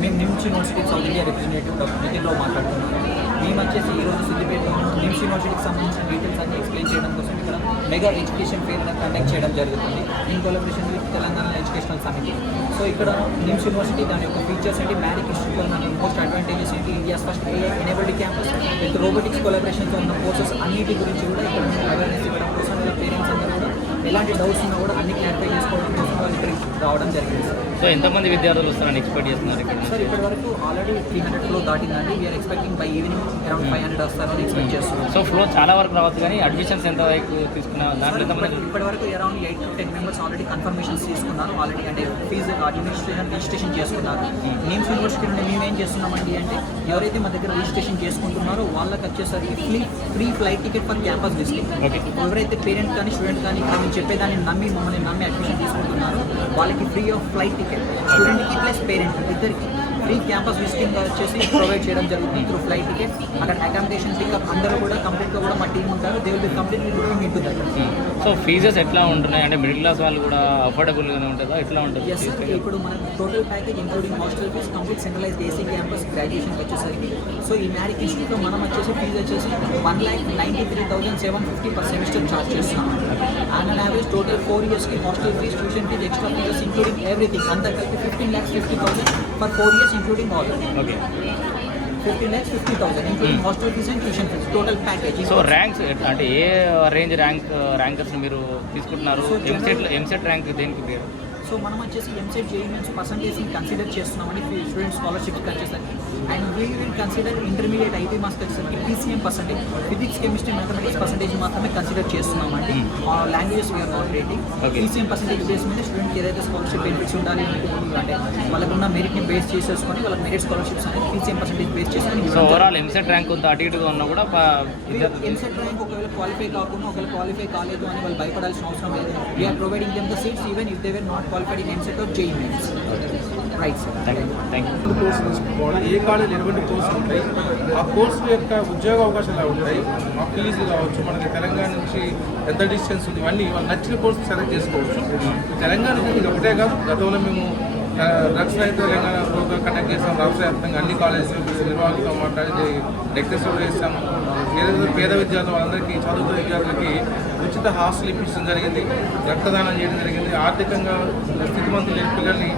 మేము NIMS university south India representative మీటింగ్లో నితిన్ మాట్లాడుతున్నాం. మేము వచ్చేసి ఈరోజు సిద్దిపేటలో నిమ్స్ యూనివర్సిటీకి సంబంధించిన డీటెయిల్స్ అన్ని ఎక్స్ప్లెయిన్ చేయడం కోసం ఇక్కడ మెగా ఎడ్యుకేషన్ ఫేర్ కండక్ట్ చేయడం జరుగుతుంది. In collaboration with Telangana educational Samiti. So ఇక్కడ నిమ్స్ యూనివర్సిటీ దాని యొక్క ఫీచర్స్ ఏంటి? మ్యారిక్ ఇన్స్టిట్యూట్లో ఉన్న మోస్ట్ అడ్వాంటేజెస్ ఏంటి? India's first AI enabled campus with robotics కొలబరేషన్తో ఉన్న కోర్సెస్ అన్నిటి గురించి కూడా ఇక్కడ అవేర్నెస్ ఇవ్వడం కోసం పేరెంట్స్ అందరూ కూడా ఎలాంటి డౌట్స్ ఉన్నా కూడా అన్ని క్లారిఫై చేసుకోవడం కోసం వాళ్ళు ఇక్కడికి రావడం జరిగింది. సో ఎంతమంది విద్యార్థులు వస్తారని ఎక్స్పెక్ట్ చేస్తున్నారు ఇక్కడ? సార్ ఇప్పటి వరకు already three hundred flow దాటిందండి. We are expecting by evening around five hundred వస్తారని ఎక్స్పెక్ట్ చేస్తున్నాం. సో ఫ్లో చాలా వరకు రావచ్చు కానీ అడ్మిషన్స్ ఎంత వరకు తీసుకున్నా దాంట్లో ఎంతమంది ఇప్పటి వరకు around eight to ten members already confirmations తీసుకున్నారు. ఆల్రెడీ అంటే ఫీజు అడ్మినిస్ట్రేషన్ రిజిస్ట్రేషన్ చేసుకున్నారు. నిమ్స్ యూనివర్సిటీ నుండి మేము ఏం చేస్తున్నామండి అంటే ఎవరైతే మా దగ్గర రిజిస్ట్రేషన్ చేసుకుంటున్నారో వాళ్ళకి వచ్చేసరికి free free flight ticket for campus okay ఎవరైతే పేరెంట్ కానీ స్టూడెంట్ కానీ మేము చెప్పేదాన్ని నమ్మి మమ్మల్ని నమ్మి అడ్మిషన్ తీసుకుంటున్నారో వాళ్ళకి ఫ్రీ ఆఫ్ ఫ్లైట్ టికెట్ స్టూడెంట్కి ప్లస్ పేరెంట్ ఇద్దరికి. ఫ్రీ క్యాంపస్ విజిటింగ్ వచ్చేసి ప్రొవైడ్ చేయడం జరుగుతుంది త్రూ ఫ్లైట్ టికెట్ అక్కడ అకామిడేషన్ పికప్ అందరూ కూడా కంప్లీట్గా కూడా మా టీం ఉంటారు. They will be completely looking into that so fees ఎట్లా ఉంటున్నాయి? అంటే మిడిల్ క్లాస్ వాళ్ళు కూడా అఫోర్డబుల్గానే ఉంటుందా? ఎట్లా ఉంటుంది ఎస్ ఇప్పుడు మన total package including hostel fees complete centralised AC campus గ్రాడ్యుయేషన్కి వచ్చేసరికి. సో ఈ మ్యారిక్ ఇన్స్టిట్యూట్లో మనం వచ్చేసి ఫీజు వచ్చేసి one lakh ninety three thousand seven fifty per semester charge చేస్తున్నాం. అండ్ యావరేజ్ టోటల్ ఫోర్ ఇయర్స్కి hostel fees tuition fee extra fees including everything అంతా కలిపి fifteen lakhs fifty thousand for four years including all okay fifteen lakhs fifty thousand including hostel fees and tuition fee total package so ranks అంటే ఏ range rank rankers మీరు తీసుకుంటున్నారు? EAMCET EAMCET rank దేనికి మీరు so మనం వచ్చేసి ఎంసెట్ జేఈ మెన్స్ పర్సంటేజ్ని consider చేస్తున్నామని స్టూడెంట్ స్కాలర్షిప్కి వచ్చేసరికి and we will consider intermediate IT మాస్కి వచ్చేసరికి PCM percentage physics chemistry mathematics percentage మాత్రమే కన్సిడర్ చేస్తున్నామండి languages we are not rating. PCM percentage base మీద స్టూడెంట్కి ఏదైతే స్కాలర్షిప్ బెనిఫిట్స్ ఉండాలి అంటే వాళ్ళకున్న మెరిట్ని బేస్ చేసేసుకొని వాళ్ళకి మెరిట్ స్కాలర్షిప్స్ అనేది పీసీఎం పర్సంటేజ్ బేస్ చేసుకొని ఓవరాల్ ఎంసెట్ ర్యాంక్ కొంత అటు ఇటుగా ఉన్నా కూడా ఎంసెట్ ర్యాంక్ ఒకవేళ క్వాలిఫై కాకుండా ఒకవేళ క్వాలిఫై కాలేదు అని వాళ్ళు భయపడాల్సిన అవసరం లేదు. We are providing them the seats even if they were not qualified in EAMCET or JEE Mains right sir thank you thank you course తీసుకోవాలి. ఏ కాలేజీలో ఎటువంటి కోర్సులు ఉంటాయి? ఆ కోర్సుల యొక్క ఉద్యోగ అవకాశాలు ఎలా ఉంటాయి? ఆ ఫీజు కావచ్చు మనకి తెలంగాణ నుంచి ఎంత డిస్టెన్స్ ఉంది? ఇవన్నీ వాళ్ళు నచ్చిన కోర్సు సెలెక్ట్ చేసుకోవచ్చు. తెలంగాణ నుంచి ఇది ఒకటే కాదు గతంలో మేము డ్రగ్స్ రైతు తెలంగాణ ప్రోగ్రామ్ కండక్ట్ చేస్తాం. రాష్ట్ర వ్యాప్తంగా అన్ని కాలేజీలు నిర్వాహకులతో మాట్లాడి లెక్చర్స్ కూడా చేస్తాం ఏదైతే పేద విద్యార్థులు వాళ్ళందరికీ చదువుతున్న విద్యార్థులకి ఉచిత హాస్టల్ ఇప్పించడం జరిగింది. రక్తదానం చేయడం జరిగింది. ఆర్థికంగా స్థితిమంతులు లేని పిల్లల్ని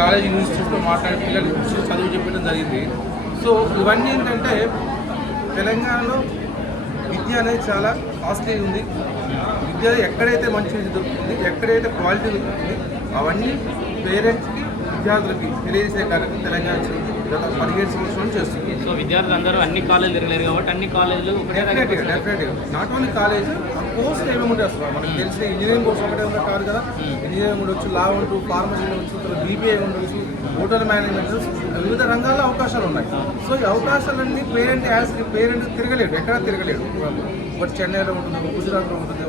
కాలేజ్ యూనివర్సిటీస్లో మాట్లాడి పిల్లలు చదువు చెప్పడం జరిగింది. సో ఇవన్నీ ఏంటంటే తెలంగాణలో విద్య అనేది చాలా కాస్ట్లీ ఉంది. విద్య ఎక్కడైతే మంచి విద్య దొరుకుతుంది ఎక్కడైతే క్వాలిటీ దొరుకుతుంది అవన్నీ పేరెంట్స్కి విద్యార్థులకి తెలియజేసే కార్యక్రమం తెలంగాణ గత పదిహేడు సంవత్సరాలు చేస్తుంది. సో విద్యార్థులు అందరూ అన్ని కాలేజీలు తిరగలేరు కాబట్టి అన్ని కాలేజీలు డెఫినెట్గా డెఫినెట్గా నాట్ ఓన్లీ కాలేజ్ కోర్స్ ఏమేమి ఉంటాయి అసలు మనకి తెలిసిన ఇంజనీరింగ్ కోర్స్ ఒకటే ఉంటే కాదు కదా. ఇంజనీరింగ్ ఉండొచ్చు లా ఉండొచ్చు ఫార్మసీ ఉండొచ్చు తర్వాత బీబీఏ ఉండొచ్చు హోటల్ మేనేజ్మెంట్ వివిధ రంగాల్లో అవకాశాలు ఉన్నాయి. సో ఈ అవకాశాలన్నీ పేరెంట్ యాజ్ పేరెంట్ తిరగలేడు ఎక్కడ తిరగలేడు. ఒకటి చెన్నైలో ఉంటుంది ఒక గుజరాత్లో ఉంటుంది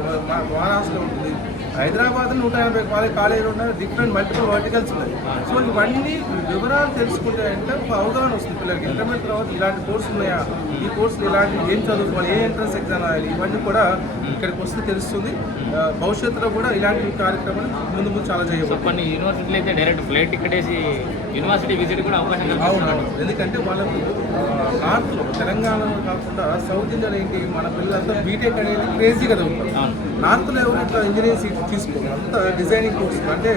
మహారాష్ట్రలో ఉంటుంది. హైదరాబాద్ నూట యాభై కాలేజ్ కాలేజీలు ఉన్నాయి. డిఫరెంట్ మల్టిపుల్ వర్టికల్స్ ఉన్నాయి. సో ఇవన్నీ వివరాలు తెలుసుకుంటే అంటే ఒక అవగాహన వస్తుంది పిల్లలకి. ఇంటర్మీడియట్ తర్వాత ఇలాంటి కోర్సులు ఉన్నాయా? ఈ కోర్సులు ఇలాంటి ఏం చదువుకోవాలి? ఏ ఎంట్రన్స్ ఎగ్జామ్ రాయాలి? ఇవన్నీ కూడా ఇక్కడికి వస్తే తెలుస్తుంది. భవిష్యత్తులో కూడా ఇలాంటి కార్యక్రమాలు ముందు ముందు చాలా చేయవచ్చు కొన్ని యూనివర్సిటీలు అయితే డైరెక్ట్ ఫ్లైట్ టికెట్ వేసి యూనివర్సిటీ విజిట్ కూడా అవకాశం ఎందుకంటే వాళ్ళకు నార్త్లో తెలంగాణలో కాకుండా సౌత్ ఇండియాలో ఏంటి మన పిల్లలంతా బీటెక్ అనేది క్రేజీగా చదువుతారు. అవును. నార్త్లో ఎవరు ఇట్లా ఇంజనీరింగ్ సీట్ తీసుకోరు అంతా డిజైనింగ్ కోర్స్ అంటే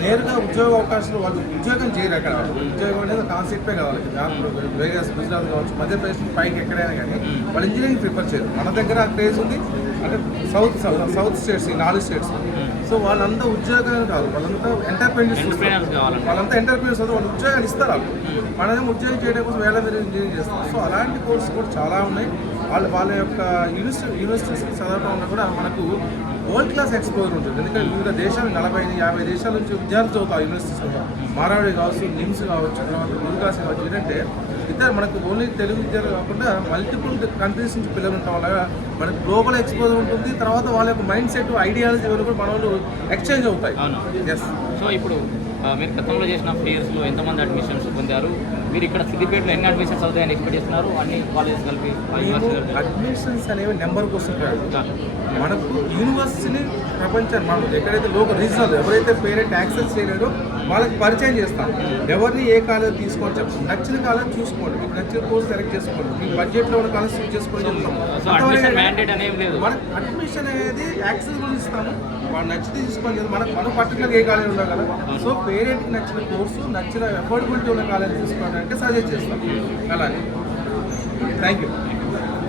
నేరుగా ఉద్యోగ అవకాశాలు వాళ్ళు ఉద్యోగం చేయరు అక్కడ. ఉద్యోగం అనేది కాన్సెప్టే కావాలి. నార్త్లో వేరే గుజరాత్ కావచ్చు మధ్యప్రదేశ్ పైకి ఎక్కడైనా కానీ వాళ్ళు ఇంజనీరింగ్ ప్రిఫర్ చేయరు. మన దగ్గర క్రేజ్ ఉంది. అంటే సౌత్ సౌత్ స్టేట్స్ ఈ నాలుగు స్టేట్స్ సో వాళ్ళంతా ఉద్యోగాలు కాదు వాళ్ళంతా ఎంటర్ప్రైనర్స్ వాళ్ళంతా ఎంటర్ప్రైనర్స్ వాళ్ళు ఉద్యోగాలు ఇస్తారు వాళ్ళు. మనదేమో ఉద్యోగం చేయడం కోసం వేల మీద ఇంజనీరింగ్ చేస్తారు. సో అలాంటి కోర్సు కూడా చాలా ఉన్నాయి. వాళ్ళు వాళ్ళ యొక్క యూనివర్సిటీ యూనివర్సిటీస్ చదవడం కూడా మనకు వరల్డ్ క్లాస్ ఎక్స్పోజర్ ఉంటుంది. ఎందుకంటే వివిధ దేశాలు నలభై యాభై దేశాల నుంచి విద్యార్థులు చదువుతారు యూనివర్సిటీస్లో మారాడి కావచ్చు నిమ్స్ కావచ్చు తర్వాత గురుకాశ్ కావచ్చు. ఏంటంటే ఇద్దరు మనకు ఓన్లీ తెలుగు విద్యార్థులు కాకుండా మల్టిపుల్ కంట్రీస్ నుంచి పిల్లలు ఉండటం వల్ల మనకు గ్లోబల్ ఎక్స్పోజర్ ఉంటుంది తర్వాత వాళ్ళ యొక్క మైండ్ సెట్ ఐడియాలజీ కూడా మన వాళ్ళు ఎక్స్చేంజ్ అవుతాయి. సో ఇప్పుడు మీరు గతంలో చేసిన ఇయర్స్లో ఎంతమంది అడ్మిషన్స్ పొందారు? మీరు ఇక్కడ సిద్దిపేటలో ఎన్ని అడ్మిషన్స్ అవుతాయని ఎక్స్పెక్ట్ చేస్తున్నారు? అన్ని కాలేజెస్ కలిపి? అడ్మిషన్స్ అనేవి నెంబర్ కోసం. మనకు యూనివర్సిటీని ప్రపంచం మనం ఎక్కడైతే లోకల్ రీజనల్ ఎవరైతే పేరెంట్ యాక్సెస్ చేయలేడో వాళ్ళకి పరిచయం చేస్తాం. ఎవరిని ఏ కాలేజ్ తీసుకోండి చెప్తాం నచ్చిన కాలేజ్ చూసుకోండి. మీకు నచ్చిన కోర్స్ సెలెక్ట్ చేసుకోండి. మీ బడ్జెట్లో ఉన్న కాలేజ్ సెలెక్ట్ చేసుకోండి. చెప్తాం సో అడ్మిషన్ అనేది యాక్సెసిబుల్ ఇస్తాము. వాడు నచ్చితే తీసుకోండి మనకు మన పర్టికులర్ ఏ కాలేజ్ ఉండాలి కదా. సో పేరెంట్కి నచ్చిన కోర్సు నచ్చిన అఫోర్డబిలిటీ ఉన్న కాలేజ్ తీసుకోవాలంటే సజెస్ట్ చేస్తాం. అలానే. Thank you